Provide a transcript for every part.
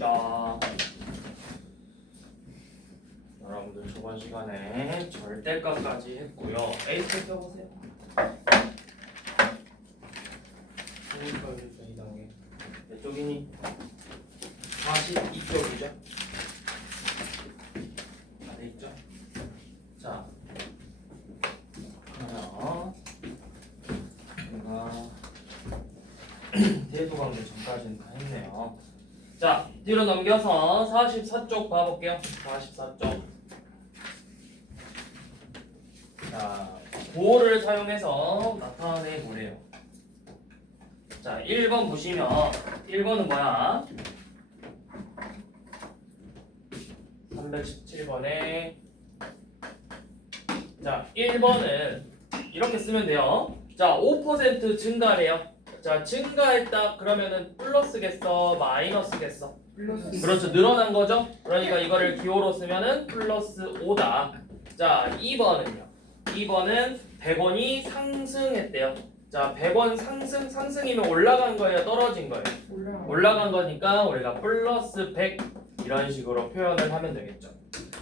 봅시다. 여러분들 저번 시간에 절대값까지 했고요. A 스텝 펴보세요. 몇 쪽이니? 42쪽이죠? 다 돼있죠? 자, 그러면 제가 대소관계 전까지는 다 했네요. 자, 뒤로 넘겨서 44쪽 봐볼게요. 44쪽. 자, 구호를 사용해서 나타내 보래요. 자, 1번 보시면 1번은 뭐야? 317번에 자, 1번은 이렇게 쓰면 돼요. 자, 5% 증가래요. 자, 증가했다 그러면은 플러스겠어, 마이너스겠어? 플러스. 그렇죠, 늘어난 거죠. 그러니까 이거를 기호로 쓰면은 플러스 5다. 자, 2번은요. 2번은 100원이 상승했대요. 자, 100원 상승이면 올라간 거예요, 떨어진 거예요? 올라간 거니까 우리가 플러스 100 이런 식으로 표현을 하면 되겠죠.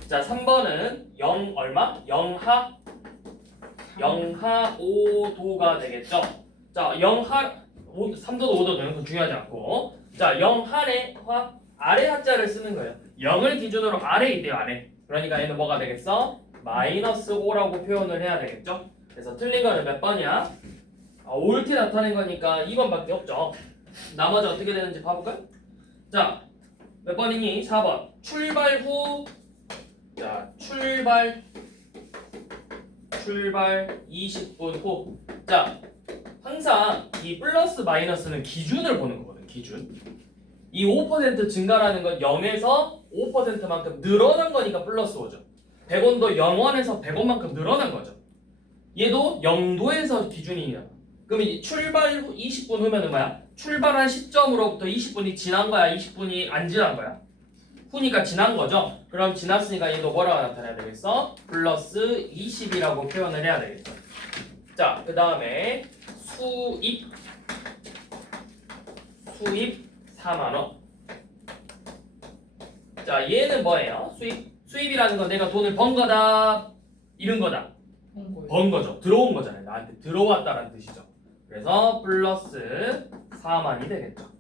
자, 3번은 0 얼마? 영하 5도가 되겠죠. 자, 영하 3도도 5도도 이건 중요하지 않고, 자, 영하래 아래 하자를 쓰는 거예요. 0을 기준으로 아래 있대요, 아래. 그러니까 얘는 뭐가 되겠어? 마이너스 5라고 표현을 해야 되겠죠. 그래서 틀린 거는 몇 번이야? 옳게 나타낸 거니까 2번밖에 없죠. 나머지 어떻게 되는지 봐볼까요? 자, 몇 번이니? 4번. 출발 후, 자, 출발 20분 후. 자, 항상 이 플러스 마이너스는 기준을 보는 거거든, 기준. 이 5% 증가라는 건 0에서 5%만큼 늘어난 거니까 플러스 5죠. 100원도 0원에서 100원만큼 늘어난 거죠. 얘도 0도에서 기준이냐. 그럼 이 출발 후 20분 후면은 뭐야? 출발한 시점으로부터 20분이 지난 거야? 20분이 안 지난 거야? 후니까 지난 거죠? 그럼 지났으니까 얘도 뭐라고 나타내야 되겠어? 플러스 20이라고 표현을 해야 되겠죠. 자, 그 다음에 수입 4만원. 자, 얘는 뭐예요? 수입이라는 건 내가 돈을 번 거다, 잃은 거다. 번 거죠. 들어온 거잖아요. 나한테 들어왔다라는 뜻이죠. 그래서 플러스 4만이 되겠죠.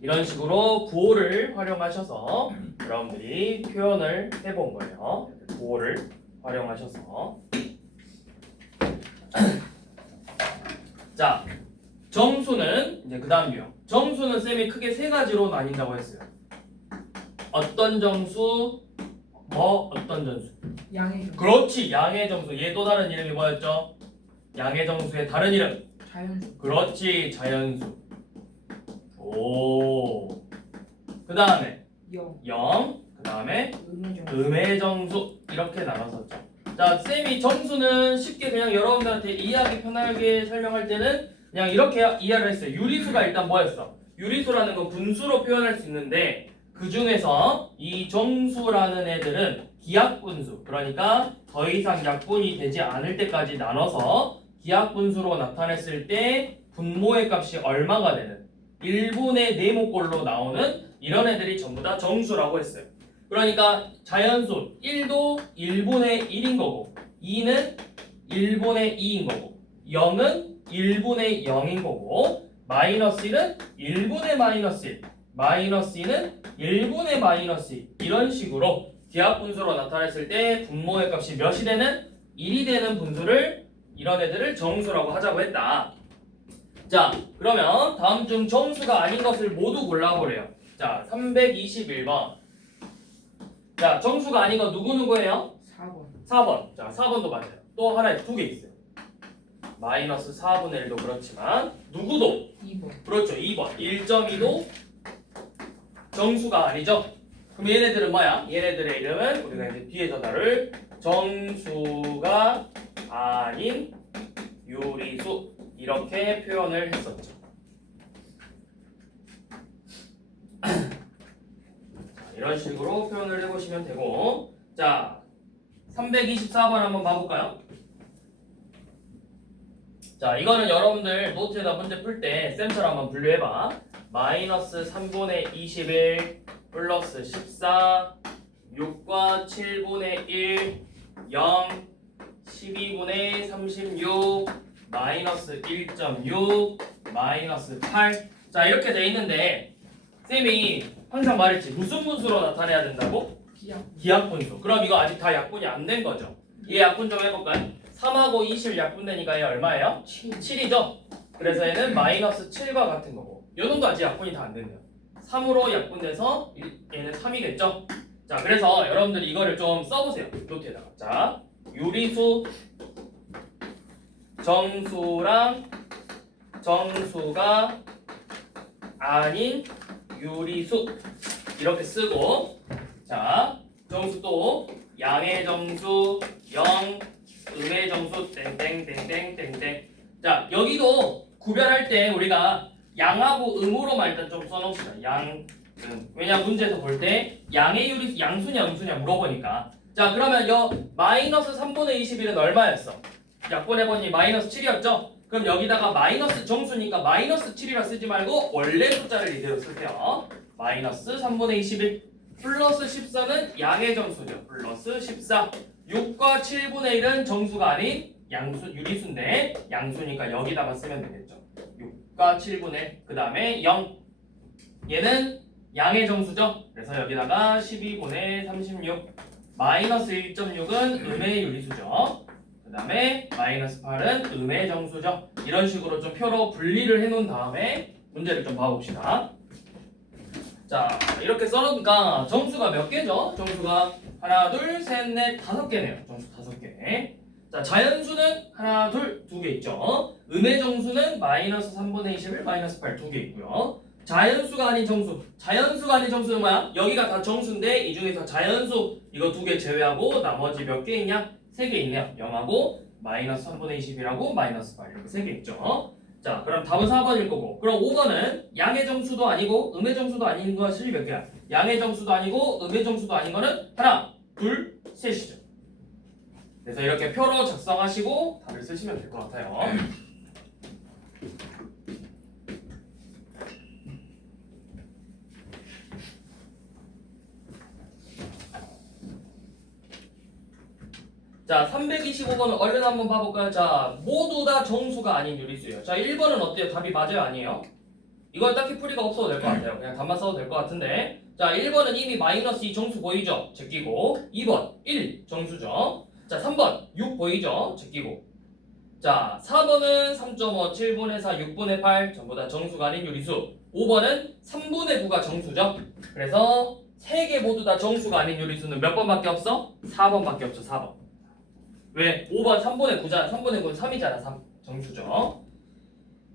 이런 식으로 구호를 활용하셔서 여러분들이 표현을 해본 거예요. 구호를 활용하셔서. 자, 정수는 이제 그 다음 유형. 정수는 쌤이 크게 세 가지로 나뉜다고 했어요. 어떤 정수, 어떤 정수. 양의 정수. 그렇지, 양의 정수. 얘 또 다른 이름이 뭐였죠? 양의 정수의 다른 이름. 자연수. 그렇지, 자연수. 오. 그 다음에 0. 그 다음에 음의 정수. 음의 정수. 이렇게 나눴었죠. 자, 쌤이 정수는 쉽게 그냥 여러분들한테 이해하기 편하게 설명할 때는 그냥 이렇게 이해를 했어요. 유리수가 일단 뭐였어? 유리수라는 건 분수로 표현할 수 있는데 그 중에서 이 정수라는 애들은 기하분수, 그러니까 더 이상 약분이 되지 않을 때까지 나눠서 기하분수로 나타냈을 때 분모의 값이 얼마가 되는 1분의 네모꼴로 나오는 이런 애들이 전부 다 정수라고 했어요. 그러니까 자연수 1도 1분의 1인 거고 2는 1분의 2인 거고 0은 1분의 0인 거고 마이너스 1은 1분의 마이너스 1, 마이너스 2는 1분의 마이너스 2 이런 식으로 기하분수로 나타냈을 때 분모의 값이 몇이 되는? 1이 되는 분수를 이런 애들을 정수라고 하자고 했다. 자, 그러면 다음 중 정수가 아닌 것을 모두 골라보래요. 자, 321번. 자, 정수가 아닌 거 누구누구예요? 4번. 4번. 자, 4번도 맞아요. 또 하나에 두 개 있어요. 마이너스 4분의 1도 그렇지만 누구도 2번. 그렇죠. 2번. 1.2도 정수가 아니죠. 그럼 얘네들은 뭐야? 얘네들의 이름은 우리가 이제 뒤에서 다룰 정수가 아닌 유리수 이렇게 표현을 했었죠. 이런 식으로 표현을 해보시면 되고, 자 324번 한번 봐볼까요? 자, 이거는 여러분들 노트에다 문제 풀 때 쌤처럼 한번 분류해봐. 마이너스 3분의 21 플러스 14 6과 7분의 1 0 12분의 36 마이너스 1.6 마이너스 8. 자 이렇게 돼 있는데 쌤이 항상 말했지 무슨 분수로 나타내야 된다고? 기하분수. 그럼 이거 아직 다 약분이 안 된 거죠. 얘 약분 좀 해볼까요? 3하고 20 약분되니까 얘 얼마예요? 7이죠? 그래서 얘는 마이너스 7과 같은 거고 요 정도 아직 약분이 다 안 됐네요. 3으로 약분돼서 얘는 3이겠죠? 자 그래서 여러분들이 이거를 좀 써보세요. 노트에다가. 자 유리수 정수랑 정수가 아닌 유리수 이렇게 쓰고 자 정수 또 양의 정수 0 음의 정수 땡땡땡땡땡땡. 자 여기도 구별할 때 우리가 양하고 음으로만 일단 좀 써놓읍시다. 양, 음. 왜냐 문제에서 볼 때 양의 유리수 양수냐 음수냐 물어보니까. 자 그러면 여 마이너스 3분의 21은 얼마였어? 약분해보니 마이너스 7이었죠? 그럼 여기다가 마이너스 정수니까 마이너스 7이라 쓰지 말고 원래 숫자를 이대로 쓸게요. 마이너스 3분의 21 플러스 14는 양의 정수죠. 플러스 14 6과 7분의 1은 정수가 아닌 양수 유리수인데 양수니까 여기다가 쓰면 되겠죠. 6과 7분의 1 그 다음에 0 얘는 양의 정수죠. 그래서 여기다가 12분의 36 마이너스 1.6은 음의 유리수죠. 그 다음에 마이너스 8은 음의 정수죠. 이런 식으로 좀 표로 분리를 해놓은 다음에 문제를 좀 봐봅시다. 자 이렇게 써놓으니까 정수가 몇 개죠? 정수가 하나 둘 셋 넷 5개네요. 정수 5개. 자 자연수는 하나 둘 2개 있죠. 음의 정수는 마이너스 3분의 21 마이너스 8 2개 있고요. 자연수가 아닌 정수. 자연수가 아닌 정수는 뭐야? 여기가 다 정수인데 이 중에서 자연수 이거 2개 제외하고 나머지 몇 개 있냐? 3개 있네요. 0하고 마이너스 3분의 21하고 마이너스 8 이렇게 3개 있죠. 자 그럼 답은 4번일 거고 그럼 5번은 양의 정수도 아니고 음의 정수도 아닌 것이 몇 개야? 양의 정수도 아니고 음의 정수도 아닌 거는 하나, 둘, 셋이죠. 그래서 이렇게 표로 작성하시고 답을 쓰시면 될 것 같아요. 자 325번은 얼른 한번 봐볼까요? 자 모두 다 정수가 아닌 유리수예요. 자 1번은 어때요? 답이 맞아요? 아니에요? 이건 딱히 풀이가 없어도 될 것 같아요. 그냥 답만 써도 될 것 같은데 자 1번은 이미 마이너스 2 정수 보이죠? 제끼고 2번 1 정수죠. 자 3번 6 보이죠? 제끼고 자 4번은 3.5 7분의 4 6분의 8 전부 다 정수가 아닌 유리수 5번은 3분의 9가 정수죠. 그래서 3개 모두 다 정수가 아닌 유리수는 몇 번밖에 없어? 4번밖에 없죠. 4번 왜? 5번 3분의 9잖아. 3분의 9는 3이잖아. 3 정수죠.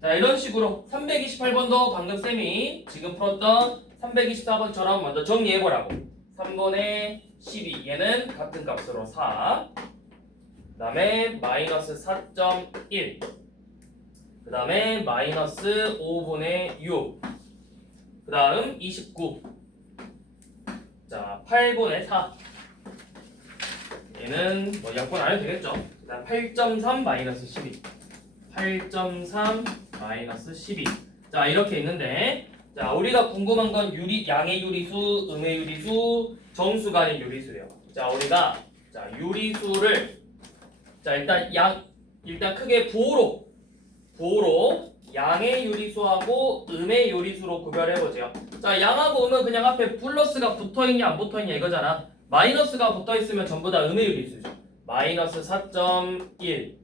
자 이런 식으로 328번도 방금 쌤이 지금 풀었던 324번처럼 먼저 정리해보라고. 3분의 12 얘는 같은 값으로 4 그 다음에 마이너스 4.1 그 다음에 마이너스 5분의 6 그 다음 29 자 8분의 4 얘는 뭐 약분 안 해도 되겠죠. 그 다음 8.3 마이너스 12 8.3 마이너스 12 자 이렇게 있는데 자 우리가 궁금한 건 양의 유리수, 음의 유리수, 정수가 아닌 유리수래요. 자 우리가 자 유리수를 자 일단 크게 부호로 양의 유리수하고 음의 유리수로 구별해보죠. 자 양하고 음은 그냥 앞에 플러스가 붙어있냐 안 붙어있냐 이거잖아. 마이너스가 붙어있으면 전부 다 음의 유리수죠. 마이너스 4.1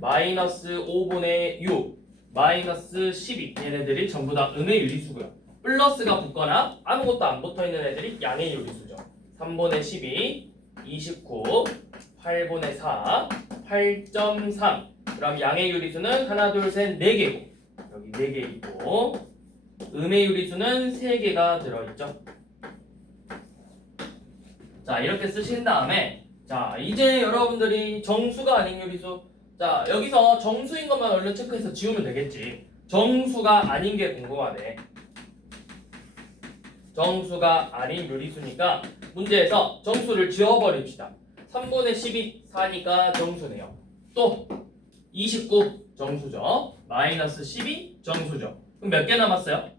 마이너스 5분의 6 마이너스 12 얘네들이 전부 다 음의 유리수고요. 플러스가 붙거나 아무것도 안 붙어있는 애들이 양의 유리수죠. 3분의 12 29 8분의 4 8.3 그럼 양의 유리수는 하나 둘 셋 4개고 여기 4개 있고 음의 유리수는 3개가 들어있죠. 자 이렇게 쓰신 다음에 자 이제 여러분들이 정수가 아닌 유리수 자 여기서 정수인 것만 얼른 체크해서 지우면 되겠지. 정수가 아닌 게 궁금하네. 정수가 아닌 유리수니까 문제에서 정수를 지워버립시다. 3분의 12 4니까 정수네요. 또 29 정수죠. 마이너스 12 정수죠. 그럼 몇 개 남았어요?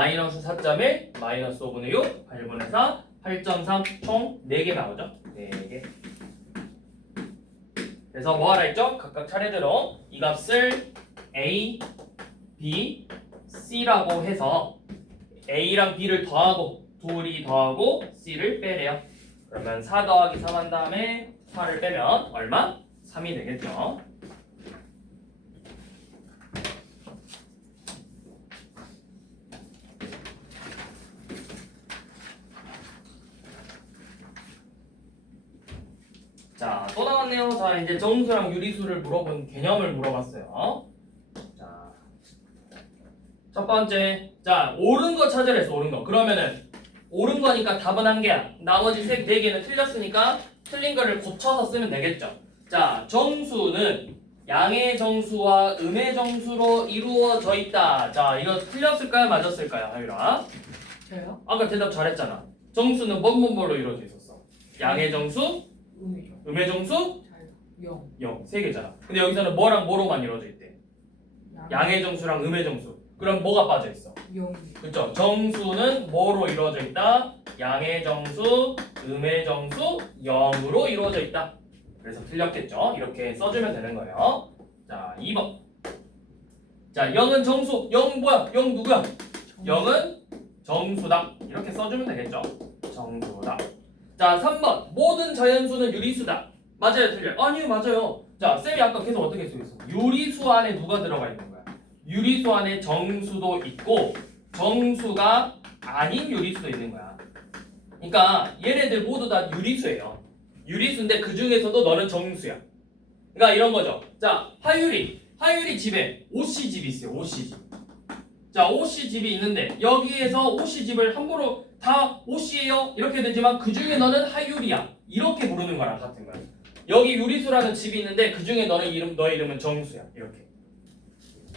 마이너스 4.1, 마이너스 5분의 6, 8분의 4, 8.3, 총 4개 나오죠? 4개. 그래서 뭐 하라 했죠? 각각 차례대로 이 값을 A, B, C라고 해서 A랑 B를 더하고 둘이 더하고 C를 빼래요. 그러면 4 더하기 3 한 다음에 4를 빼면 얼마? 3이 되겠죠. 자, 또 나왔네요. 자, 이제 정수랑 유리수를 물어본 개념을 물어봤어요. 자, 첫 번째. 자, 옳은 거 찾으랬어, 옳은 거. 그러면은, 옳은 거니까 답은 한 개야. 나머지 네 개는 틀렸으니까 틀린 거를 고쳐서 쓰면 되겠죠. 자, 정수는 양의 정수와 음의 정수로 이루어져 있다. 자, 이거 틀렸을까요? 맞았을까요? 하유라. 저요? 아까 대답 잘했잖아. 정수는 뭐로 이루어져 있었어? 양의 정수, 음이죠. 음의 정수, 잘. 0. 0. 세 개잖아. 근데 여기서는 뭐랑 뭐로만 이루어져 있대? 양의 정수랑 음의 정수. 그럼 뭐가 빠져 있어? 0. 그렇죠. 정수는 뭐로 이루어져 있다? 양의 정수, 음의 정수, 0으로 이루어져 있다. 그래서 틀렸겠죠. 이렇게 써주면 되는 거예요. 자, 2번. 자, 0은 정수. 0 뭐야? 0 누구야? 0은 정수다. 이렇게 써주면 되겠죠. 정수다. 자, 3번. 모든 자연수는 유리수다. 맞아요, 틀려요? 아니요, 맞아요. 자, 쌤이 아까 계속 어떻게 쓰겠어? 유리수 안에 누가 들어가 있는 거야? 유리수 안에 정수도 있고 정수가 아닌 유리수도 있는 거야. 그러니까 얘네들 모두 다 유리수예요. 유리수인데 그 중에서도 너는 정수야. 그러니까 이런 거죠. 자, 하율이 집에 오씨 집이 있어요. 오씨 집. 자, 오씨 집이 있는데 여기에서 오씨 집을 함부로 다 오씨예요 이렇게 되지만 그 중에 너는 하율이야. 이렇게 부르는 거랑 같은 거야. 여기 유리수라는 집이 있는데 그 중에 너의 이름은 정수야. 이렇게.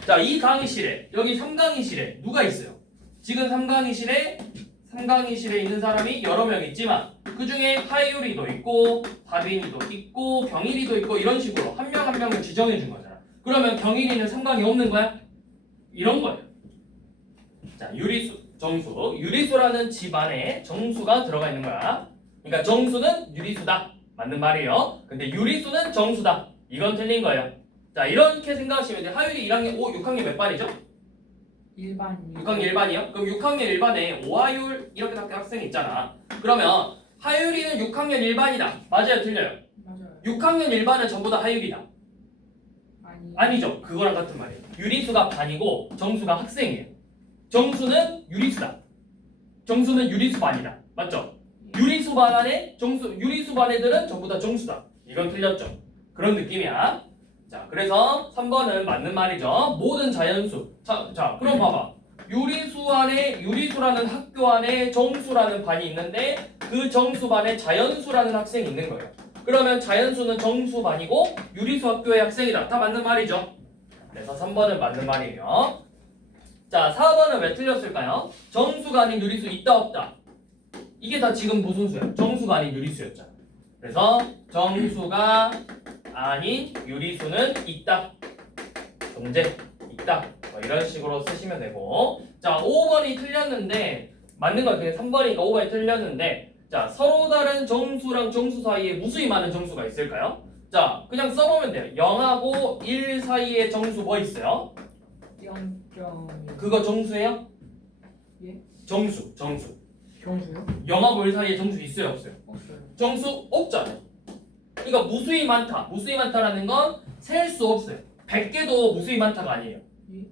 자, 이 강의실에 여기 3강의실에 누가 있어요? 지금 3강의실에 있는 사람이 여러 명 있지만 그 중에 하율이도 있고 다빈이도 있고 경일이도 있고 이런 식으로 한 명 한 명을 지정해 준 거잖아. 그러면 경일이는 3강이 없는 거야? 이런 거예요. 자, 유리수, 정수. 유리수라는 집 안에 정수가 들어가 있는 거야. 그러니까 정수는 유리수다. 맞는 말이에요. 근데 유리수는 정수다. 이건 틀린 거예요. 자, 이렇게 생각하시면 돼요. 하율이 1학년, 6학년 몇 반이죠? 1반. 6학년 1반이요? 그럼 6학년 1반에 오하율 이렇게 학생이 있잖아. 그러면 하율이는 6학년 1반이다. 맞아요, 틀려요? 맞아요. 6학년 1반은 전부 다 하율이다. 아니. 아니죠. 그거랑 같은 말이에요. 유리수가 반이고 정수가 학생이에요. 정수는 유리수다. 정수는 유리수 반이다. 맞죠? 유리수 반 안에 유리수 반 애들은 전부 다 정수다. 이건 틀렸죠. 그런 느낌이야. 자, 그래서 3번은 맞는 말이죠. 모든 자연수. 자, 그럼 봐봐. 유리수라는 학교 안에 정수라는 반이 있는데 그 정수 반에 자연수라는 학생이 있는 거예요. 그러면 자연수는 정수 반이고 유리수 학교의 학생이다. 다 맞는 말이죠. 그래서 3번은 맞는 말이에요. 자, 4번은 왜 틀렸을까요? 정수가 아닌 유리수 있다 없다. 이게 다 지금 무슨 수야? 정수가 아닌 유리수였잖아. 그래서 정수가 아닌 유리수는 있다. 존재 있다. 뭐 이런 식으로 쓰시면 되고. 자, 5번이 틀렸는데 맞는 거 같아요. 3번이니까 5번이 틀렸는데 자, 서로 다른 정수랑 정수 사이에 무수히 많은 정수가 있을까요? 자, 그냥 써보면 돼요. 0하고 1 사이에 정수 뭐 있어요? 0.1. 그거 정수예요? 예? 정수. 정수요? 0하고 1 사이에 정수 있어요, 없어요? 없어요. 정수 없잖아요. 그러니까 무수히 많다. 무수히 많다라는 건 셀 수 없어요. 100개도 무수히 많다가 아니에요. 예?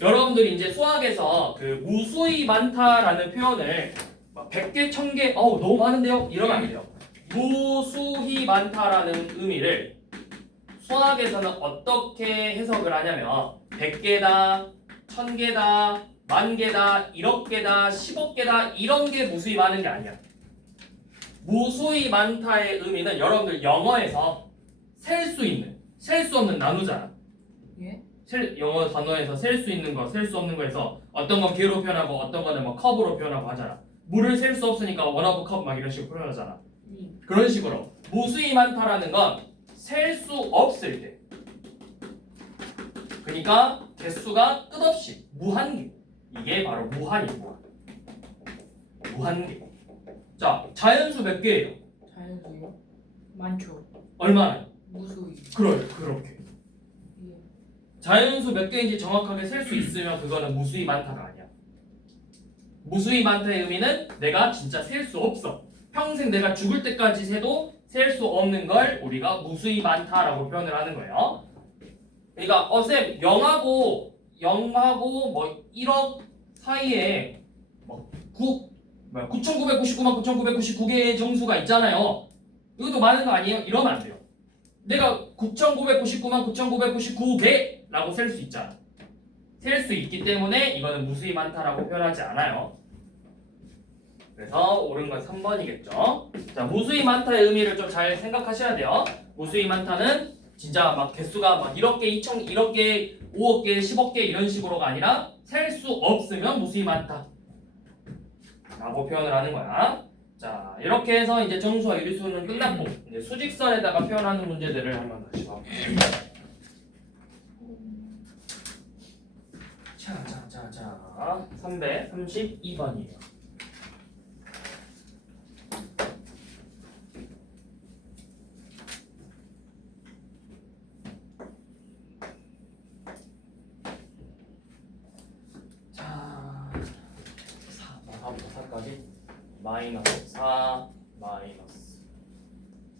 여러분들이 이제 수학에서 그 무수히 많다라는 표현을 막 100개, 1000개, 어우 너무 많은데요? 이러면 안 돼요. 무수히 많다라는 의미를 수학에서는 어떻게 해석을 하냐면 100개다, 1000개다, 10,000개다, 1억 개다, 10억 개다 이런 게 무수히 많은 게 아니야. 무수히 많다의 의미는 여러분들 영어에서 셀 수 있는, 셀 수 없는 나누잖아. 예? 영어 단어에서 셀 수 있는 거, 셀 수 없는 거에서 어떤 건 개로 표현하고 어떤 거는 뭐 컵으로 표현하고 하잖아. 물을 셀 수 없으니까 원하브 컵 막 이런 식으로 표현하잖아. 그런 식으로 무수히 많다라는 건 셀 수 없을 때. 그러니까 개수가 끝없이 무한개 이게 바로 무한이에요. 무한. 무한계. 자, 자연수 몇 개예요? 자연수요? 많죠. 얼마나? 무수히. 그렇게. 예. 자연수 몇 개인지 정확하게 셀 수 있으면 그거는 무수히 많다가 아니야. 무수히 많다의 의미는 내가 진짜 셀 수 없어. 평생 내가 죽을 때까지 세도 셀 수 없는 걸 우리가 무수히 많다라고 표현을 하는 거예요. 그러니까 쌤 0하고 뭐 1억 사이에 뭐 9,999만 9,999개의 정수가 있잖아요. 이것도 많은 거 아니에요? 이러면 안 돼요. 내가 9,999만 9,999개라고 셀 수 있잖아. 셀 수 있기 때문에 이거는 무수히 많다라고 표현하지 않아요. 그래서 옳은 건 3번이겠죠. 자, 무수히 많다의 의미를 좀 잘 생각하셔야 돼요. 무수히 많다는 진짜 막 개수가 막 1억 개, 1억 개, 5억 개, 10억 개 이런 식으로가 아니라 셀 수 없으면 무수히 많다 라고 표현을 하는 거야. 자, 이렇게 해서 이제 정수와 유리수는 끝났고 이제 수직선에다가 표현하는 문제들을 한번 다시 봐볼게요. 자, 332번이에요. 자, 4까지 마이너스 4 마이너스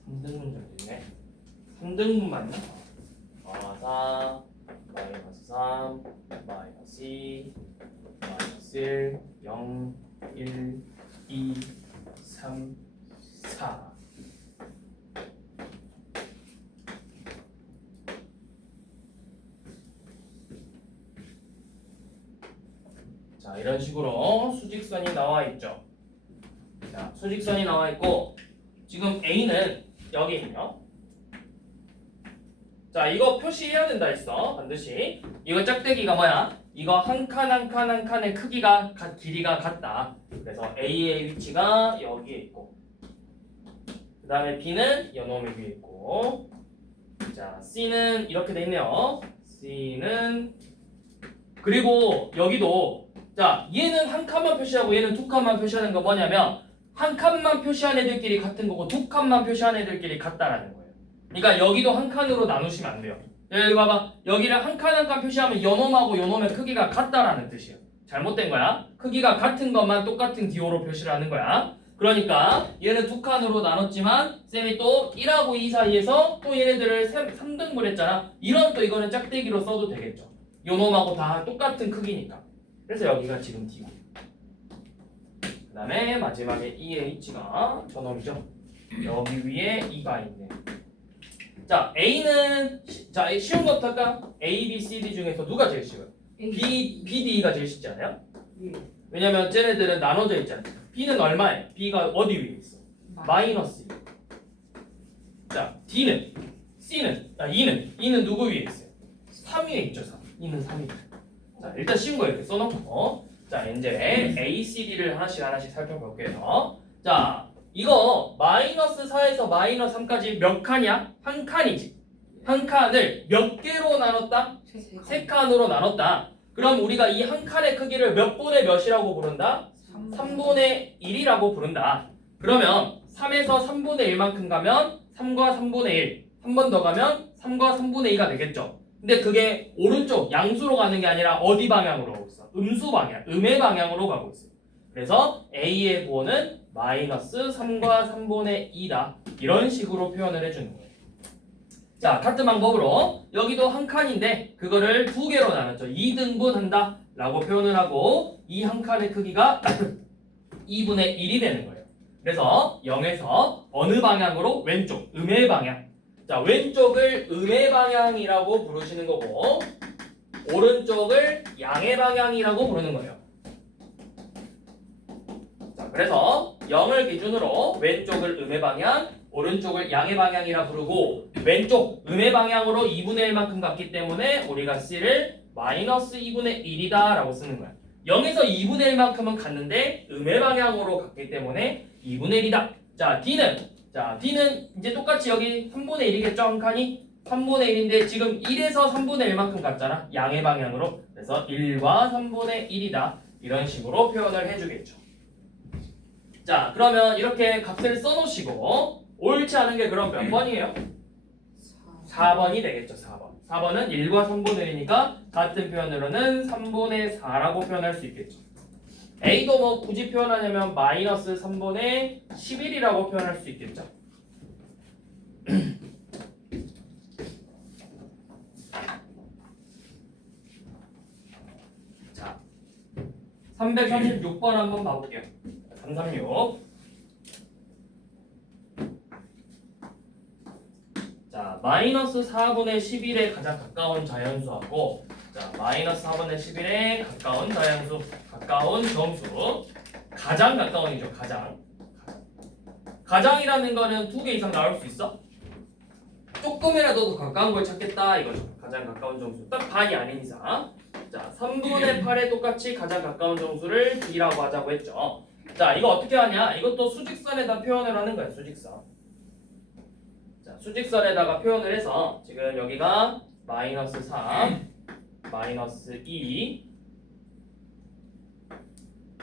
3등분 정도네. 3등분 맞나? 4 마이너스 3 마이너스 2 마이너스 1 0 1 2 3 4 자, 이런 식으로 수직선이 나와 있죠. 자, 수직선이 나와 있고 지금 A는 여기 있네요. 자, 이거 표시해야 된다 했어. 반드시. 이거 짝대기가 뭐야? 이거 한 칸 한 칸 한 칸의 크기가 길이가 같다. 그래서 A의 위치가 여기에 있고 그 다음에 B는 요놈의 위에 있고 자, C는 이렇게 돼 있네요. C는 그리고 여기도 자, 얘는 한 칸만 표시하고 얘는 두 칸만 표시하는 거 뭐냐면 한 칸만 표시한 애들끼리 같은 거고 두 칸만 표시한 애들끼리 같다라는 거예요. 그러니까 여기도 한 칸으로 나누시면 안 돼요. 여기 봐봐. 여기를 한 칸 한 칸 표시하면 요놈하고 요놈의 크기가 같다라는 뜻이에요. 잘못된 거야. 크기가 같은 것만 똑같은 기호로 표시를 하는 거야. 그러니까 얘는 두 칸으로 나눴지만 쌤이 또 1하고 2 사이에서 또 얘네들을 3등분 했잖아. 이런 또 이거는 짝대기로 써도 되겠죠. 요놈하고 다 똑같은 크기니까. 그래서 여기가 지금 D고 그 다음에 마지막에 2의 위치가 저놈이죠. 여기 위에 2가 있네. 자, A는 자, 쉬운 것부터 할까? A, B, C, D 중에서 누가 제일 쉬워요? B, D가 제일 쉽지 않아요? 예. 왜냐면 쟤네들은 나눠져 있잖아. B는 얼마예요? B가 어디 위에 있어? 마이너스 1. 자, D는 C는 2는 누구 위에 있어요? 3 위에 있죠. 3. 2는 3 위에. 자, 일단 쉬운 거 이렇게 써놓고 자, 이제 A, C, D를 하나씩 살펴볼게요. 자, 이거 마이너스 4에서 마이너스 3까지 몇 칸이야? 한 칸이지. 한 칸을 몇 개로 나눴다? 세 칸으로 나눴다. 그럼 우리가 이 한 칸의 크기를 몇 분의 몇이라고 부른다? 3분의 1이라고 부른다. 그러면 3에서 3분의 1만큼 가면 3과 3분의 1. 한 번 더 가면 3과 3분의 2가 되겠죠. 근데 그게 오른쪽 양수로 가는 게 아니라 어디 방향으로 가고 있어? 음수 방향, 음의 방향으로 가고 있어요. 그래서 A의 부호는 마이너스 3과 3분의 2다. 이런 식으로 표현을 해주는 거예요. 자, 같은 방법으로 여기도 한 칸인데 그거를 두 개로 나눴죠. 2등분한다 라고 표현을 하고 이 한 칸의 크기가 2분의 1이 되는 거예요. 그래서 0에서 어느 방향으로? 왼쪽, 음의 방향. 자, 왼쪽을 음의 방향이라고 부르시는 거고 오른쪽을 양의 방향이라고 부르는 거예요. 자, 그래서 0을 기준으로 왼쪽을 음의 방향, 오른쪽을 양의 방향이라 부르고 왼쪽 음의 방향으로 2분의 1만큼 갔기 때문에 우리가 C를 마이너스 2분의 1이다 라고 쓰는 거야. 0에서 2분의 1만큼은 갔는데 음의 방향으로 갔기 때문에 2분의 1이다. 자, D는 이제 똑같이 여기 3분의 1이겠죠? 한 칸이? 3분의 1인데 지금 1에서 3분의 1만큼 갔잖아. 양의 방향으로. 그래서 1과 3분의 1이다. 이런 식으로 표현을 해주겠죠. 자, 그러면 이렇게 값을 써놓으시고 옳지 않은 게 그럼 몇 번이에요? 4번이 되겠죠. 4번. 4번은 1과 3분의 1이니까 같은 표현으로는 3분의 4라고 표현할 수 있겠죠. A도 뭐 굳이 표현하냐면 마이너스 3분의 11이라고 표현할 수 있겠죠. 자, 336번 한번 봐볼게요. 336. 자, 마이너스 4분의 11에 가장 가까운 자연수하고 자, 마이너스 4분의 11에 가까운 자연수, 가까운 정수 가장 가까운이죠. 가장이라는 거는 2개 이상 나올 수 있어? 조금이라도 더 가까운 걸 찾겠다 이거죠. 가장 가까운 정수 딱 반이 아닌 이상. 자, 3분의 8에 똑같이 가장 가까운 정수를 B라고 하자고 했죠. 자, 이거 어떻게 하냐? 이것도 수직선에다 표현을 하는 거야. 수직선. 자, 수직선에다가 표현을 해서 지금 여기가 마이너스 3, 마이너스 2,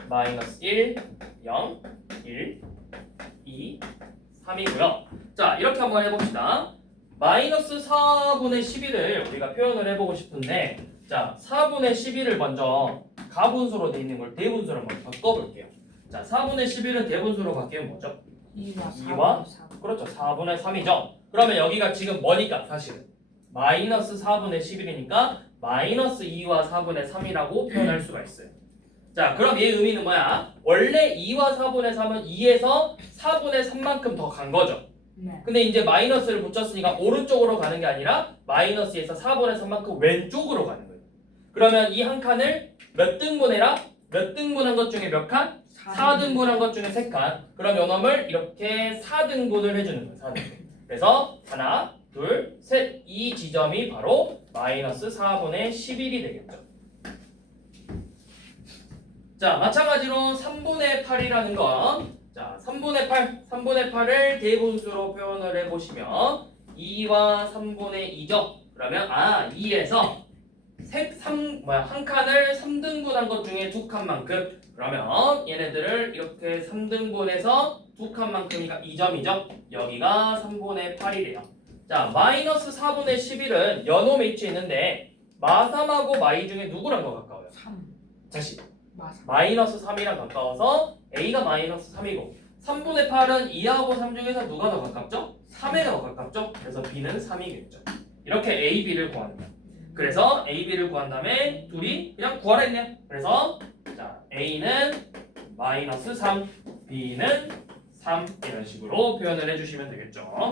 마이너스 1, 0, 1, 2, 3이고요. 자, 이렇게 한번 해봅시다. 마이너스 4분의 11을 우리가 표현을 해보고 싶은데 자, 4분의 11을 먼저 가분수로 돼 있는 걸 대분수로 한번 바꿔볼게요. 자, 4분의 11은 대분수로 바뀌면 뭐죠? 2와 3. 그렇죠. 4분의 3이죠. 그러면 여기가 지금 뭐니까 사실은 마이너스 4분의 11이니까 마이너스 2와 4분의 3이라고 표현할 수가 있어요. 자, 그럼 얘 의미는 뭐야? 원래 2와 4분의 3은 2에서 4분의 3만큼 더 간 거죠. 네. 근데 이제 마이너스를 붙였으니까 오른쪽으로 가는 게 아니라 마이너스에서 4분의 3만큼 왼쪽으로 가는 거예요. 그러면 이 한 칸을 몇 등분해라? 몇 등분한 것 중에 몇 칸? 4등분한 것 중에 3칸. 그럼 요놈을 이렇게 4등분을 해주는 거예요. 4등분. 그래서 하나, 둘, 셋. 이 지점이 바로 마이너스 4분의 11이 되겠죠. 자, 마찬가지로 3분의 8이라는 건 자, 3분의 8을 대분수로 표현을 해보시면 2와 3분의 2죠. 그러면 2에서 한 칸을 3등분한 것 중에 2칸만큼 그러면 얘네들을 이렇게 3등분해서 2칸만큼이니까 2점이죠. 여기가 3분의 8이래요. 자, 마이너스 4분의 11은 연호 위치에 있는데 마3하고 마2 중에 누구랑 더 가까워요? 3. 다시 맞아. 마이너스 3이랑 가까워서 A가 마이너스 3이고 3분의 8은 2하고 3 중에서 누가 더 가깝죠? 3에 더 가깝죠? 그래서 B는 3이겠죠. 이렇게 A, B를 구하는 거예요. 그래서 A, B를 구한 다음에 둘이 그냥 구하라 했네요. 그래서 자, A는 마이너스 3, B는 3 이런 식으로 표현을 해주시면 되겠죠.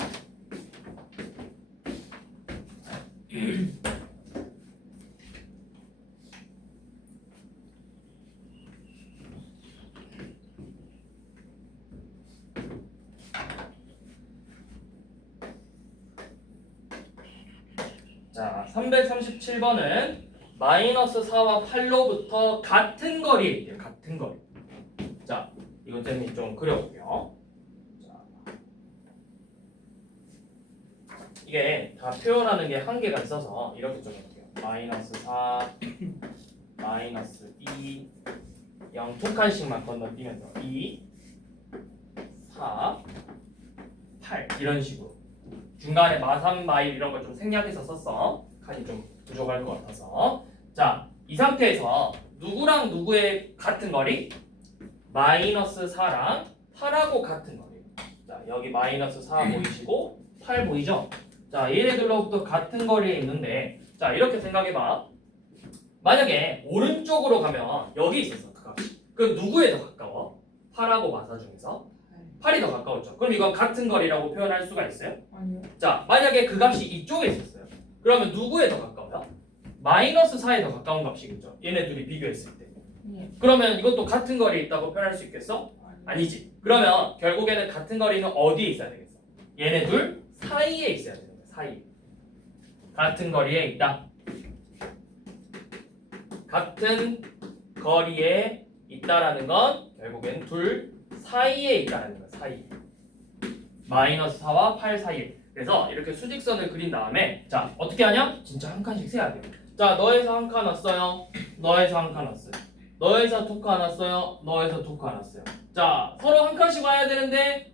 자, 337번은 마이너스 4와 8로부터 같은 거리에 있대요. 같은 거리. 자, 이거 쌤이 좀 그려볼게요. 자, 이게 다 표현하는 게 한계가 있어서 이렇게 좀 해볼게요. 마이너스 4, 마이너스 2, 0 두 칸씩만 건너뛰면 돼요. 2, 4, 8 이런 식으로. 중간에 마3, 마1 이런 걸 좀 생략해서 썼어. 칸이 좀 부족할 것 같아서. 자, 이 상태에서 누구랑 누구의 같은 거리? 마이너스 4랑 8하고 같은 거리. 자, 여기 마이너스 4 보이시고 8 보이죠? 자, 얘네들로부터 같은 거리에 있는데 자, 이렇게 생각해봐. 만약에 오른쪽으로 가면 여기 있었어. 그 값이. 그럼 누구에 더 가까워? 8하고 마4 중에서? 8이 더 가까웠죠. 그럼 이건 같은 거리라고 표현할 수가 있어요? 아니요. 자, 만약에 그 값이 이쪽에 있었어요. 그러면 누구에 더 가까워요? 마이너스 4에 더 가까운 값이겠죠. 얘네 둘이 비교했을 때. 예. 그러면 이것도 같은 거리에 있다고 표현할 수 있겠어? 아니지. 그러면 결국에는 같은 거리는 어디에 있어야 되겠어? 얘네 둘 사이에 있어야 되는 거야. 사이. 같은 거리에 있다. 같은 거리에 있다라는 건 결국엔 둘 사이에 있다는 거야. 사이. 마이너스 4와 8 사이에. 그래서 이렇게 수직선을 그린 다음에 자, 어떻게 하냐? 진짜 한 칸씩 세야 돼요. 자, 너에서 한 칸 왔어요. 너에서 한 칸 왔어요. 너에서 토크 안 왔어요. 너에서 토크 안 왔어요. 자, 서로 한 칸씩 와야 되는데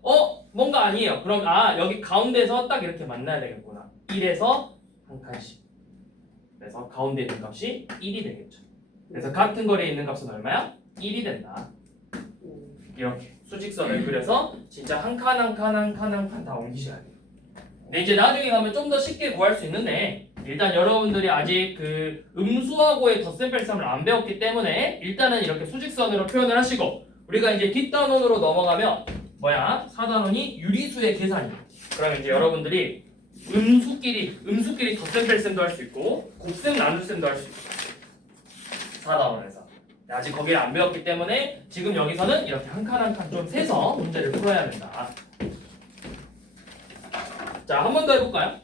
뭔가 아니에요. 그럼 여기 가운데서 딱 이렇게 만나야 되겠구나. 1에서 한 칸씩. 그래서 가운데 있는 값이 1이 되겠죠. 그래서 같은 거리에 있는 값은 얼마야? 1이 된다. 이렇게 수직선을 그려서 진짜 한 칸 한 칸 한 칸 한 칸 다 옮기셔야 돼요. 근데 이제 나중에 가면 좀 더 쉽게 구할 수 있는데 일단 여러분들이 아직 그 음수하고의 덧셈뺄셈을 안 배웠기 때문에 일단은 이렇게 수직선으로 표현을 하시고 우리가 이제 뒷단원으로 넘어가면 4단원이 유리수의 계산이에요. 그러면 이제 여러분들이 음수끼리 덧셈뺄셈도 할 수 있고 곱셈 나눗셈도 할 수 있고 4단원에서 아직 거기를 안 배웠기 때문에 지금 여기서는 이렇게 한 칸 한 칸 좀 세서 문제를 풀어야 된다. 자, 한 번 더 해볼까요?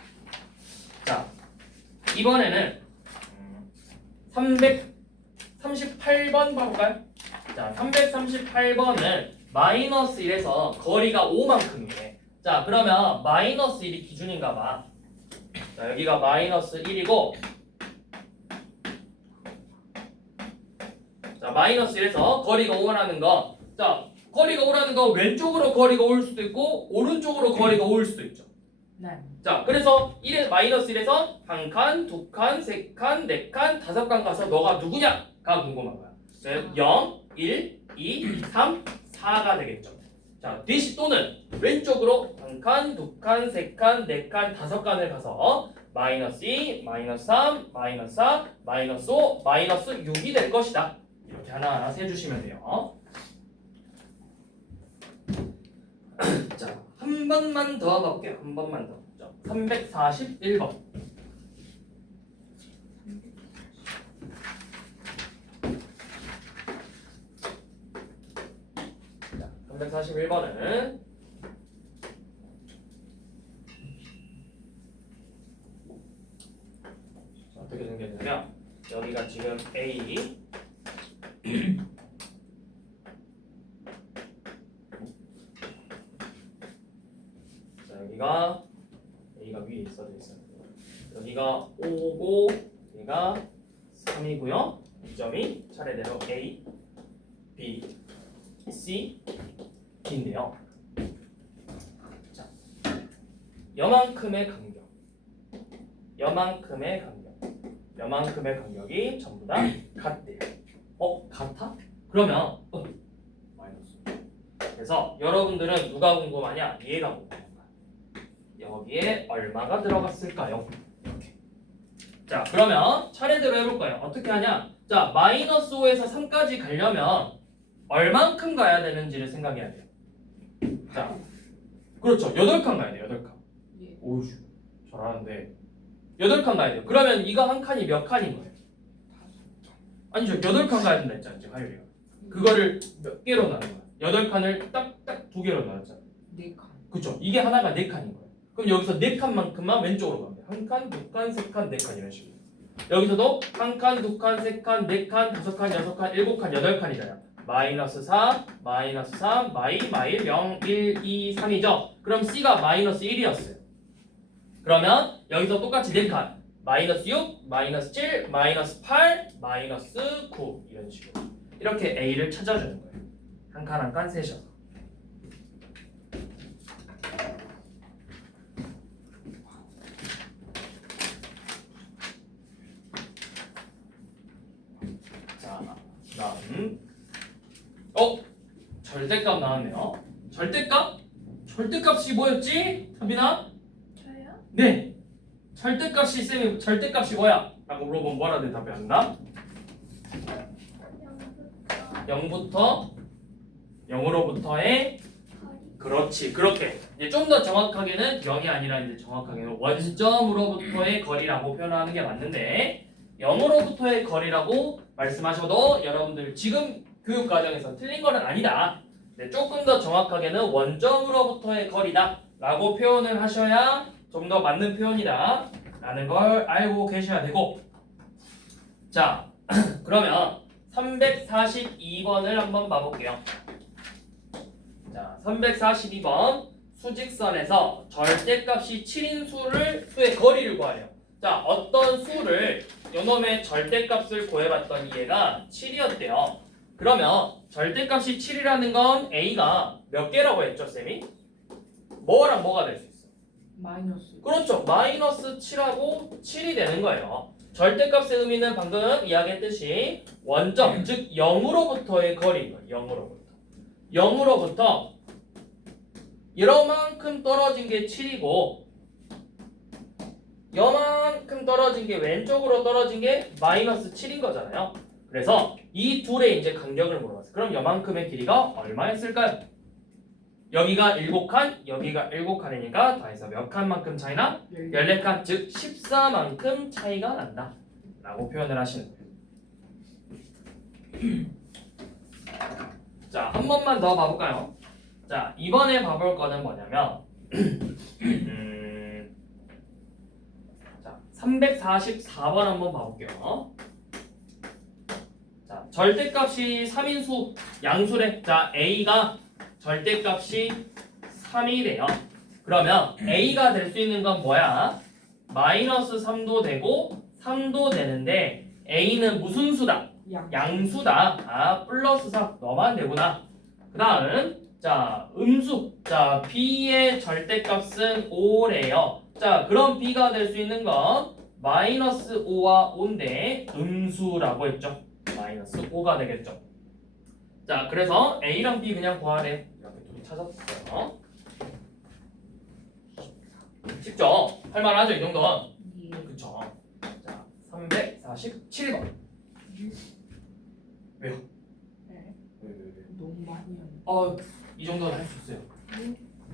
자, 이번에는 338번 봐볼까요? 자, 338번은 마이너스 1에서 거리가 5만큼이래. 자, 그러면 마이너스 1이 기준인가 봐. 자, 여기가 마이너스 1이고 자, 마이너스 1에서 거리가 5라는 거. 자, 거리가 5라는 거 왼쪽으로 거리가 올 수도 있고 오른쪽으로 거리가 올 수도 있죠. 네. 자, 그래서 마이너스 1에서 한 칸, 두 칸, 세 칸, 네 칸, 다섯 칸 가서 너가 누구냐가 궁금한 거야. 0, 1, 2, 3, 4가 되겠죠. 자, 대시 또는 왼쪽으로 한 칸, 두 칸, 세 칸, 네 칸, 다섯 칸을 가서 마이너스 2, 마이너스 3, 마이너스 4, 마이너스 5, 마이너스 6이 될 것이다. 이렇게 하나하나 세주시면 돼요. 자, 한 번만 더 가볼게요. 한 번만 더. 341번. 자, 341번은 어떻게 생겼냐면 여기가 지금 A 자, 여기가 A가 위에 있어야 있어요. 여기가 5고 얘가 3이고요. 이 점이 차례대로 A, B, C, D인데요. 자, 여만큼의 간격이 전부 다 같대요. 같아? 그러면 마이너스. 그래서 여러분들은 누가 궁금하냐? 얘가 궁금해. 여기에 얼마가 들어갔을까요? 이렇게. 자, 그러면 차례대로 해볼까요? 어떻게 하냐? 자, 마이너스 5에서 3까지 가려면 얼만큼 가야 되는지를 생각해야 돼요. 자, 그렇죠. 8칸 가야 돼요. 8칸. 예. 오우, 잘하는데 8칸 가야 돼요. 그러면 이거 한 칸이 몇 칸인 거예요? 아니죠. 8칸 가야 된다 했잖아요. 지금 하율이가. 그거를 몇 개로 나눈 거야? 8칸을 딱딱 2개로 나눴잖아. 4칸. 그렇죠. 이게 하나가 4칸인 거예요. 그럼 여기서 4칸만큼만 왼쪽으로 가면 돼요. 한 칸, 두 칸, 세 칸, 네 칸 이런 식으로. 여기서도 한 칸, 두 칸, 세 칸, 네 칸, 다섯 칸, 여섯 칸, 일곱 칸, 여덟 칸이잖아요. 마이너스 4, 마이너스 3, 마일, 0, 1, 2, 3이죠. 그럼 C가 마이너스 1이었어요. 그러면 여기서 똑같이 4칸. 마이너스 6, 마이너스 7, 마이너스 8, 마이너스 9 이런 식으로. 이렇게 A를 찾아주는 거예요. 한 칸 한 칸 세셔서. 자, 다음. 절대값 나왔네요. 절대값이 뭐였지? 타빈아? 저요? 네. 쌤이 절대값이 뭐야? 라고 물어보면 뭐라 대답한다? 0부터 0으로부터의 그렇지. 그렇게. 이제 좀 더 정확하게는 0이 아니라 이제 정확하게는 원점으로부터의 거리라고 표현하는 게 맞는데 0으로부터의 거리라고 말씀하셔도 여러분들 지금 교육 과정에서 틀린 거는 아니다. 네, 조금 더 정확하게는 원점으로부터의 거리다 라고 표현을 하셔야 좀 더 맞는 표현이다 라는 걸 알고 계셔야 되고 자 그러면 342번을 한번 봐볼게요. 자 342번 수직선에서 절대값이 7인 수의 거리를 구하래요. 자 어떤 수를 요놈의 절대값을 구해봤더니 얘가 7이었대요. 그러면 절대값이 7이라는 건 a가 몇 개라고 했죠, 쌤이? 뭐랑 뭐가 될 수 있어? 마이너스. 그렇죠. 마이너스 7하고 7이 되는 거예요. 절대값의 의미는 방금 이야기했듯이 원점, 즉 0으로부터의 거리인 거예요. 0으로부터. 0으로부터 이만큼 떨어진 게 7이고 요만큼 떨어진 게 왼쪽으로 떨어진 게 마이너스 7인 거잖아요. 그래서 이 둘의 이제 간격을 물어봤어요. 그럼 요만큼의 길이가 얼마였을까요? 여기가 7칸, 여기가 7칸이니까 더해서 몇 칸만큼 차이나? 14칸, 즉 14만큼 차이가 난다 라고 표현을 하시는 거예요. 자, 한 번만 더 봐볼까요? 자, 이번에 봐볼 거는 뭐냐면 자, 344번 한번 봐볼게요. 자, 절대값이 3인수 양수래. 자, A가 절대값이 3이래요. 그러면 A가 될 수 있는 건 뭐야? 마이너스 3도 되고 3도 되는데 A는 무슨 수다? 양수다. 아, 플러스 4 너만 되구나. 그 다음 자, 음수. 자, B의 절대값은 5래요. 자, 그럼 B가 될 수 있는 건 마이너스 5와 5인데 음수라고 했죠. 마이너스 5가 되겠죠. 자, 그래서 A랑 B 그냥 구하래. 이렇게 둘이 찾았어요. 쉽죠? 할만하죠, 이 정도는? 예. 그쵸? 자, 347번. 왜요? 네. 왜? 너무 많이 하네. 이 정도는 할 수 있어요.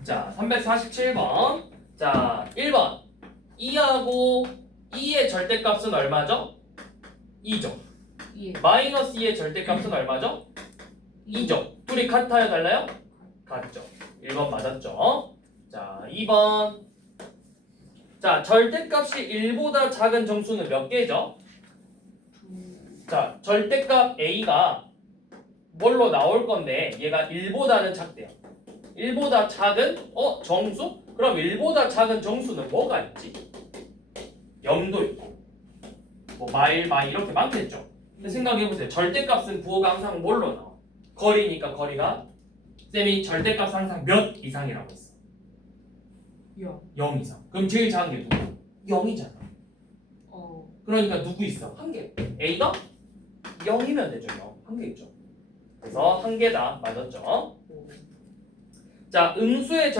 자, 347번. 자, 1번. 2하고 2의 절대값은 얼마죠? 2죠. 예. 마이너스 2의 절대값은 얼마죠? 2죠. 둘이 같아요, 달라요? 같죠. 1번 맞았죠. 자, 2번. 자, 절대값이 1보다 작은 정수는 몇 개죠? 자, 절대값 A가 뭘로 나올 건데 얘가 1보다는 작대요. 1보다 작은 정수? 그럼 1보다 작은 정수는 뭐가 있지? 0도 있고 뭐 마일 이렇게 많겠죠. 근데 생각해보세요. 절대값은 부호가 항상 뭘로 나와? 거리니까 거리가 쌤이 절대값 항상 몇 이상이라고 했어? 0 이상. 그럼 제일 작은 게 누구? 0이잖아. 그러니까 누구 있어? 한 개. A가 0이면 되죠. 0. 한 개 있죠. 그래서 한 개다. 맞았죠? 자, 음수의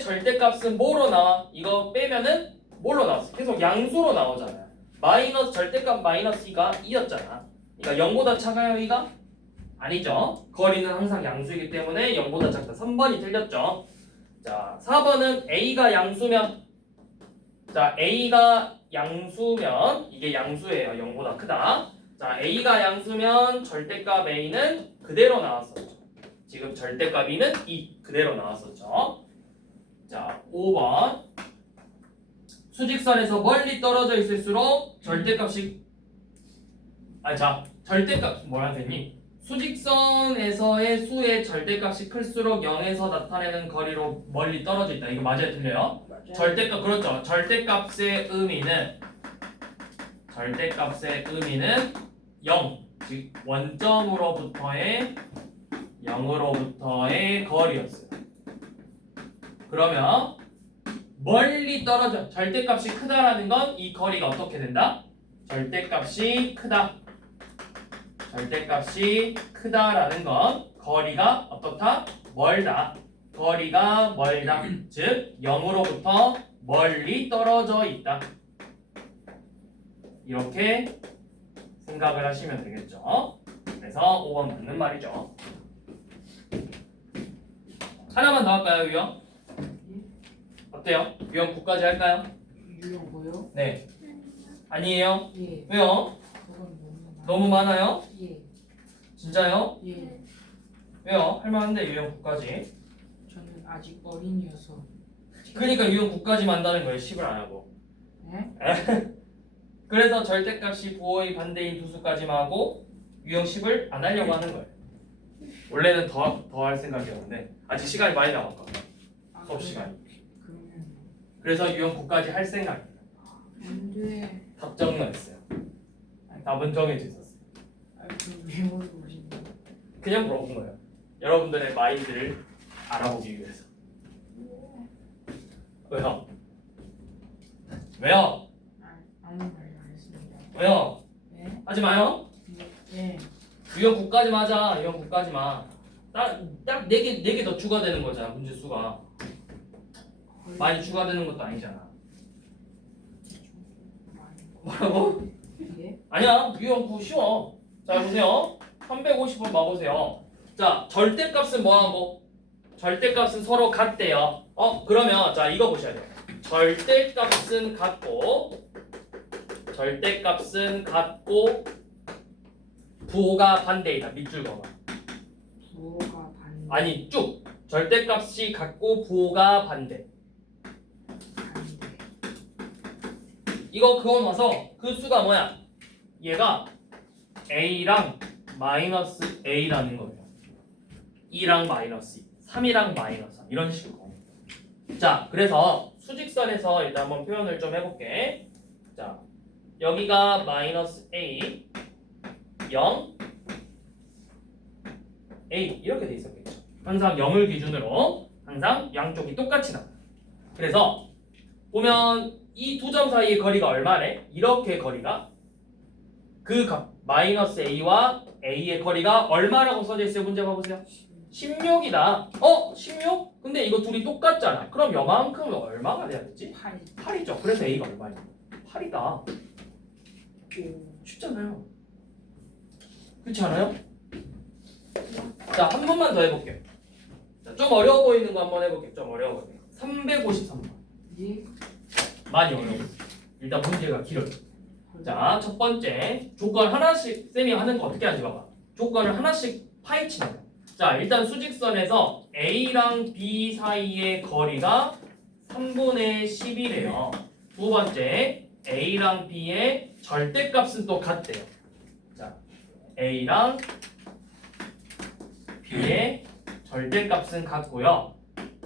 절대값은 뭐로 나와? 이거 빼면은 뭘로 나왔어? 계속 양수로 나오잖아요. 마이너스 절대값 마이너스 2가 2였잖아. 그러니까 0보다 작아요, 2가? 아니죠. 거리는 항상 양수이기 때문에 0보다 작다. 3번이 틀렸죠. 자, 4번은 A가 양수면 자, A가 양수면 이게 양수예요. 0보다 크다. 자, A가 양수면 절대값 A는 그대로 나왔었죠. 지금 절대값 E는 2 그대로 나왔었죠. 자, 5번. 수직선에서 멀리 떨어져 있을수록 절대값이 절대값 뭐라 했니? 수직선에서의 수의 절대값이 클수록 0에서 나타내는 거리로 멀리 떨어져 있다. 이거 맞아요, 틀려요? 맞아요. 절대값 그렇죠. 절대값의 의미는 0, 즉 원점으로부터의 0으로부터의 거리였어요. 그러면 멀리 떨어져 절대값이 크다라는 건 이 거리가 어떻게 된다? 절대값이 크다라는 건 거리가 어떻다? 멀다. 거리가 멀다. 즉 0으로부터 멀리 떨어져 있다. 이렇게 생각을 하시면 되겠죠. 그래서 5번 맞는 말이죠. 하나만 더 할까요, 유형? 어때요? 유형 9까지 할까요? 유형 뭐요? 네. 아니에요? 예. 왜요? 그건 너무 많아요? 예. 진짜요? 예. 왜요? 할만한데 유형 9까지. 저는 아직 어린이여서. 그러니까 유형 9까지 만다는 거예요. 10을 안 하고. 네? 그래서 절대값이 부호의 반대인 두 수까지만 하고 유형 10을 안 하려고 하는 거예요. 원래는 더 할 생각이었는데 아직 시간이 많이 남았거든요. 수업 시간. 그러면 그래서 유형 9까지 할 생각이에요. 안 돼. 답 정리했어요. 답은 정해져 있었어요. 왜 물어보신다? 그냥 물어본 거예요. 여러분들의 마인드를 알아보기 위해서. 왜요? 왜요? 아무 말 안 했습니다. 왜요? 네? 하지 마요. 네. 유형 9까지만 하자. 유형 9까지만. 딱 4개 더 추가되는 거잖아. 문제 수가. 많이 추가되는 것도 아니잖아. 뭐라고? 예? 아니야. 유형 9 쉬워. 자, 보세요. 350번 봐보세요. 자, 절대값은 뭐하고? 절대값은 서로 같대요. 그러면 자, 이거 보셔야 돼요. 절대값은 같고 부호가 반대이다. 밑줄 그어봐. 부호가 반. 아니, 쭉. 절대값이 같고 부호가 반대. 반대. 이거 그어 놔서 그 수가 뭐야? 얘가 a랑 마이너스 a라는 거예요. 2랑 마이너스 2, 3이랑 마이너스 3 이런 식으로. 자, 그래서 수직선에서 일단 한번 표현을 좀 해볼게. 자, 여기가 마이너스 a, 0, a 이렇게 돼 있었겠죠. 항상 0을 기준으로 항상 양쪽이 똑같이 나와요. 그래서 보면 이 두 점 사이의 거리가 얼마래? 이렇게 거리가 그 값 마이너스 a와 a의 거리가 얼마라고 써져 있어요? 문제 봐보세요. 16이다. 16? 근데 이거 둘이 똑같잖아. 그럼 요만큼은 얼마가 돼야 되지? 8. 8이죠. 그래서 a가 얼마예요? 8이다. 쉽잖아요. 그렇지 않아요? 자, 한 번만 더 해볼게요. 자, 좀 어려워 보이는 거 한번 해볼게요. 좀 어려워 보이는 거. 353번. 예? 많이 어려워. 일단 문제가 길어요. 자, 첫 번째 조건 하나씩 쌤이 하는 거 어떻게 하는지 봐봐. 조건을 하나씩 파헤치는 거야. 자, 일단 수직선에서 A랑 B 사이의 거리가 3분의 10이래요. 두 번째, A랑 B의 절대값은 또 같대요. 자, A랑 B의 절대값은 같고요.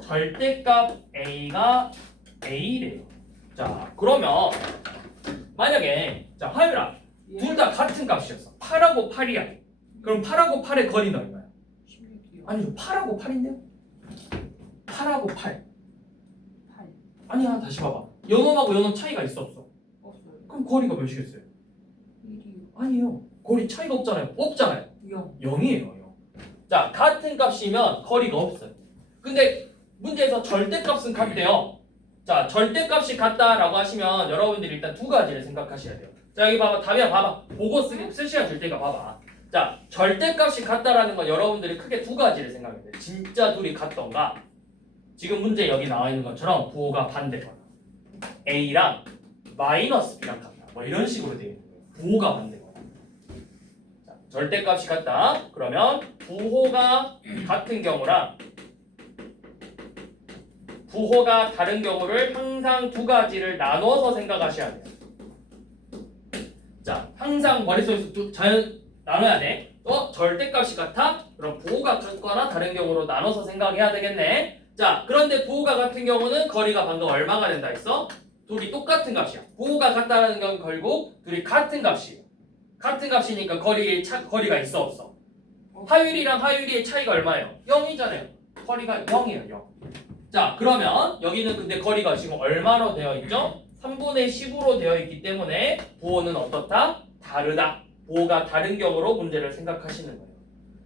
절대값 A가 A래요. 자, 그러면 만약에 자, 하율아, 예? 둘 다 같은 값이었어. 8하고 8이야. 그럼 8하고 8의 거리는 얼마야? 16이요. 아니죠. 8하고 8인데요? 8하고 8. 8. 아니야. 다시 봐봐. 요놈하고 요놈 차이가 있어 없어? 없어요. 그럼 거리가 몇이겠어요? 1이요. 아니에요. 거리 차이가 없잖아요. 없잖아요. 0. 0이에요. 0. 자, 같은 값이면 거리가 없어요. 근데 문제에서 절대값은 같대요. 자, 절대값이 같다라고 하시면 여러분들이 일단 두 가지를 생각하셔야 돼요. 자, 여기 봐봐. 답이야. 봐봐. 보고 쓸 시간 줄 테니까 봐봐. 자, 절대값이 같다라는 건 여러분들이 크게 두 가지를 생각해야 돼요. 진짜 둘이 같던가 지금 문제 여기 나와 있는 것처럼 부호가 반대거나 A랑 마이너스 B랑 같다. 뭐 이런 식으로 되어 있는 거예요. 부호가 반대거나. 자, 절대값이 같다. 그러면 부호가 같은 경우랑 부호가 다른 경우를 항상 두 가지를 나눠서 생각하셔야 돼요. 자, 항상 머릿속에서 자연 나눠야 돼. 절대값이 같아? 그럼 부호가 같거나 다른 경우로 나눠서 생각해야 되겠네. 자, 그런데 부호가 같은 경우는 거리가 방금 얼마가 된다 했어? 둘이 똑같은 값이야. 부호가 같다는 건 결국 둘이 같은 값이에요. 같은 값이니까 거리가 있어 없어? 하율이랑 하율이의 차이가 얼마예요? 0이잖아요. 거리가 0이에요. 0. 자, 그러면 여기는 근데 거리가 지금 얼마로 되어 있죠? 3분의 10으로 되어 있기 때문에 부호는 어떻다? 다르다. 부호가 다른 경우로 문제를 생각하시는 거예요.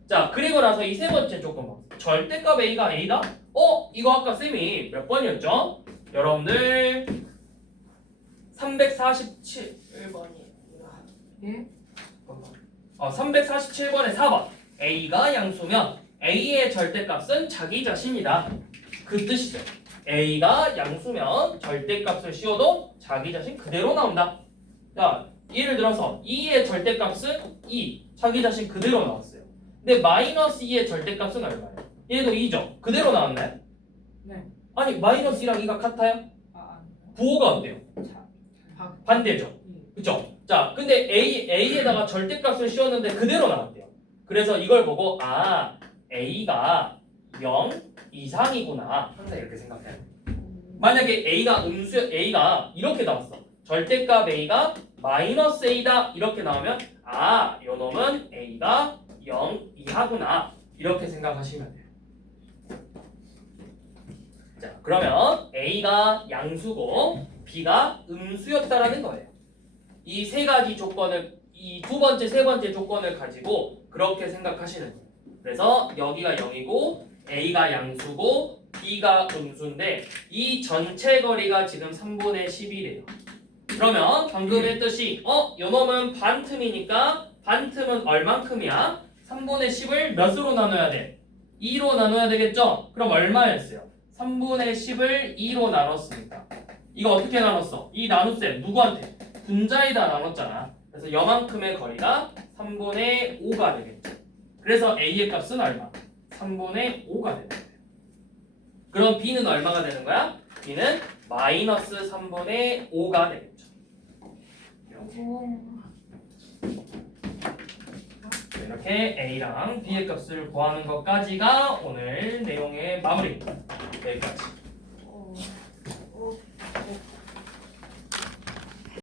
자, 그리고 나서 이 세 번째 조건 절대값 A가 A다? 이거 아까 쌤이 몇 번이었죠? 여러분들 347번이에요. 예? 347번에 4번. A가 양수면 A의 절대값은 자기 자신이다. 그 뜻이죠. A가 양수면 절대값을 씌워도 자기 자신 그대로 나온다. 자, 예를 들어서 2의 절대값은 2, 자기 자신 그대로 나왔어요. 근데 마이너스 2의 절대값은 얼마예요? 얘도 2죠. 그대로 나왔나요? 네. 아니, 마이너스 2랑 2가 같아요? 아니요. 부호가 어때요? 반대죠. 그쵸? 자, 근데 A에다가 절대값을 씌웠는데 그대로 나왔대요. 그래서 이걸 보고 A가 0 이상이구나. 항상 이렇게 생각해요. 만약에 A가 이렇게 나왔어. 절대값 A가 마이너스 A다. 이렇게 나오면 요 놈은 A 유리하구나 이렇게 생각하시면 돼요. 자, 그러면 A가 양수고 B가 음수였다라는 거예요. 이 세 가지 조건을, 이 두 번째, 세 번째 조건을 가지고 그렇게 생각하시는 거예요. 그래서 여기가 0이고 A가 양수고 B가 음수인데 이 전체 거리가 지금 3분의 10이래요. 그러면 방금 했듯이 요 놈은 반틈이니까 반틈은 얼만큼이야? 3분의 10을 몇으로 나눠야 돼? 2로 나눠야 되겠죠? 그럼 얼마였어요? 3분의 10을 2로 나눴으니까 이거 어떻게 나눴어? 이 나눗셈 누구한테? 분자에다 나눴잖아. 그래서 요만큼의 거리가 3분의 5가 되겠죠. 그래서 A의 값은 얼마? 3분의 5가 되는 거예요. 그럼 B는 얼마가 되는 거야? B는 마이너스 3분의 5가 되겠죠. 이렇게 A랑 B의 값을 구하는 것까지가 오늘 내용의 마무리. 여기까지.